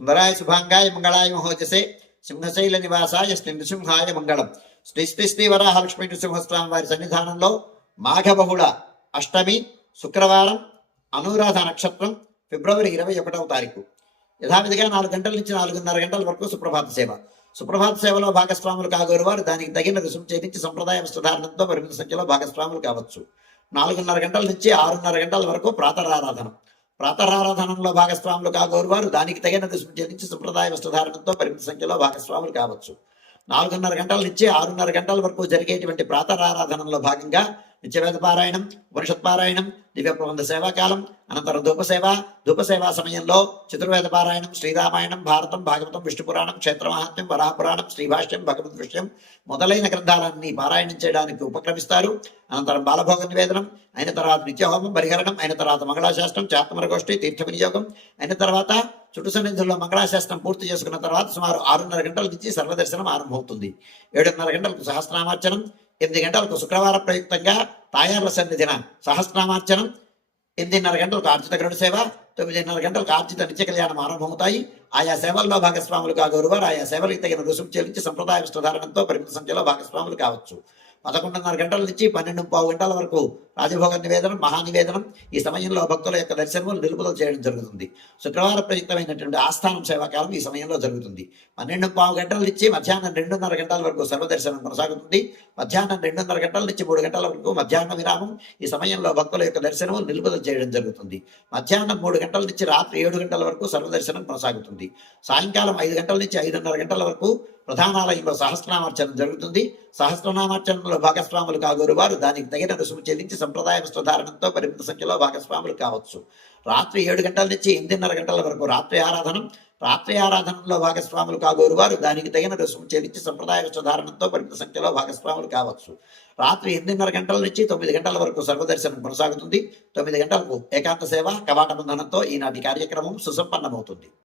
సుందరాయ శుభాంగాయ మంగళాయ మహోజసే సింహశైల నివాసాయ శ్రీ నృసింహాయ మంగళం శ్రీ శ్రీ శ్రీ వరాహలక్ష్మీ నృసింహస్వామి వారి సన్నిధానంలో మాఘబహుళ అష్టమి శుక్రవారం అనురాధ నక్షత్రం ఫిబ్రవరి ఇరవై ఒకటవ తారీఖు యథావిధిగా నాలుగు గంటల నుంచి నాలుగున్నర గంటల వరకు సుప్రభాత సేవ సుప్రభాత సేవలో భాగస్వాములు కాగోరు వారు దానికి తగిన రుసుము చేయించి సంప్రదాయ వస్త్రధారణంతో పరిమిత సంఖ్యలో భాగస్వాములు కావచ్చు నాలుగున్నర గంటల నుంచి ఆరున్నర గంటల వరకు ప్రాతరారాధన ప్రాతరారాధనంలో భాగస్వాములు కాగోరు వారు దానికి తగిన రుసుము చెల్లించి సంప్రదాయ వస్త్రధారణతో పరిమిత సంఖ్యలో భాగస్వాములు కావచ్చు. నాలుగున్నర గంటల నుంచి ఆరున్నర గంటల వరకు జరిగేటువంటి ప్రాతరారాధనంలో భాగంగా నిత్యవేద పారాయణం ఉపనిషత్ పారాయణం దివ్య ప్రబంధ సేవాకాలం అనంతరం ధూపసేవ. ధూపసేవా సమయంలో చతుర్వేద పారాయణం శ్రీరామాయణం భారతం భాగవతం విష్ణు పురాణం క్షేత్ర శ్రీభాష్యం భగవద్ విషయం మొదలైన గ్రంథాలన్నీ పారాయణం చేయడానికి ఉపక్రమిస్తారు. అనంతరం బాలభోగ నివేదనం అయిన తర్వాత నిత్యహోమం పరిహరణం అయిన తర్వాత మంగళాశాస్త్రం చాత్మర గోష్ఠి తీర్థ వినియోగం అయిన తర్వాత చుట్టు సన్నిధుల్లో మంగళాశాస్త్రం పూర్తి చేసుకున్న తర్వాత సుమారు ఆరున్నర గంటల నుంచి సర్వదర్శనం ఆరంభమవుతుంది. ఏడున్నర గంటలకు సహస్రనామార్చనం ఎనిమిది గంటలకు శుక్రవారం ప్రయుక్తంగా తాయార్ల సన్నిధిన సహస్రనామార్చనం. ఎనిమిదిన్నర గంటలకు ఆర్జిత గరుడు సేవ తొమ్మిదిన్నర గంటలకు ఆర్జిత నిత్య కళ్యాణం ఆరంభమవుతాయి. ఆయా సేవల్లో భాగస్వాములు కాగోరువారు ఆయా సేవలకు తగిన రుసుము చెల్లించి సంప్రదాయ విస్తృధారణంతో పరిమిత సంఖ్యలో భాగస్వాములు కావచ్చు. పదకొండున్నర గంటల నుంచి పన్నెండు పావు గంటల వరకు రాజభోగ నివేదనం మహానివేదనం ఈ సమయంలో భక్తుల యొక్క దర్శనములు నిలుపుదల చేయడం జరుగుతుంది. శుక్రవార ప్రయుక్తమైనటువంటి ఆస్థానం సేవాకాలం ఈ సమయంలో జరుగుతుంది. పన్నెండు పావు గంటల నుంచి మధ్యాహ్నం రెండున్నర గంటల వరకు సర్వదర్శనం కొనసాగుతుంది. మధ్యాహ్నం రెండున్నర గంటల నుంచి మూడు గంటల వరకు మధ్యాహ్న విరామం ఈ సమయంలో భక్తుల యొక్క దర్శనము నిలుపుదల చేయడం జరుగుతుంది. మధ్యాహ్నం మూడు గంటల నుంచి రాత్రి ఏడు గంటల వరకు సర్వదర్శనం కొనసాగుతుంది. సాయంకాలం ఐదు గంటల నుంచి ఐదున్నర గంటల వరకు ప్రధానాలయంలో సహస్రనామార్చన జరుగుతుంది. సహస్రనామార్చనలో భాగస్వాములు కాగోరు వారు దానికి తగిన రుసుము చెల్లించి సంప్రదాయ వస్త్రధారణంతో పరిమిత సంఖ్యలో భాగస్వాములు కావచ్చు. రాత్రి ఏడు గంటల నుంచి ఎనిమిదిన్నర గంటల వరకు రాత్రి ఆరాధనం. రాత్రి ఆరాధనలో భాగస్వాములు కాగోరు వారు దానికి తగిన రుసుము చెల్లించి సంప్రదాయ వస్త్రధారణంతో పరిమిత సంఖ్యలో భాగస్వాములు కావచ్చు. రాత్రి ఎనిమిదిన్నర గంటల నుంచి తొమ్మిది గంటల వరకు సర్వదర్శనం కొనసాగుతుంది. తొమ్మిది గంటలకు ఏకాంత సేవ కవాట బంధనంతో ఈనాటి కార్యక్రమం సుసంపన్నమవుతుంది.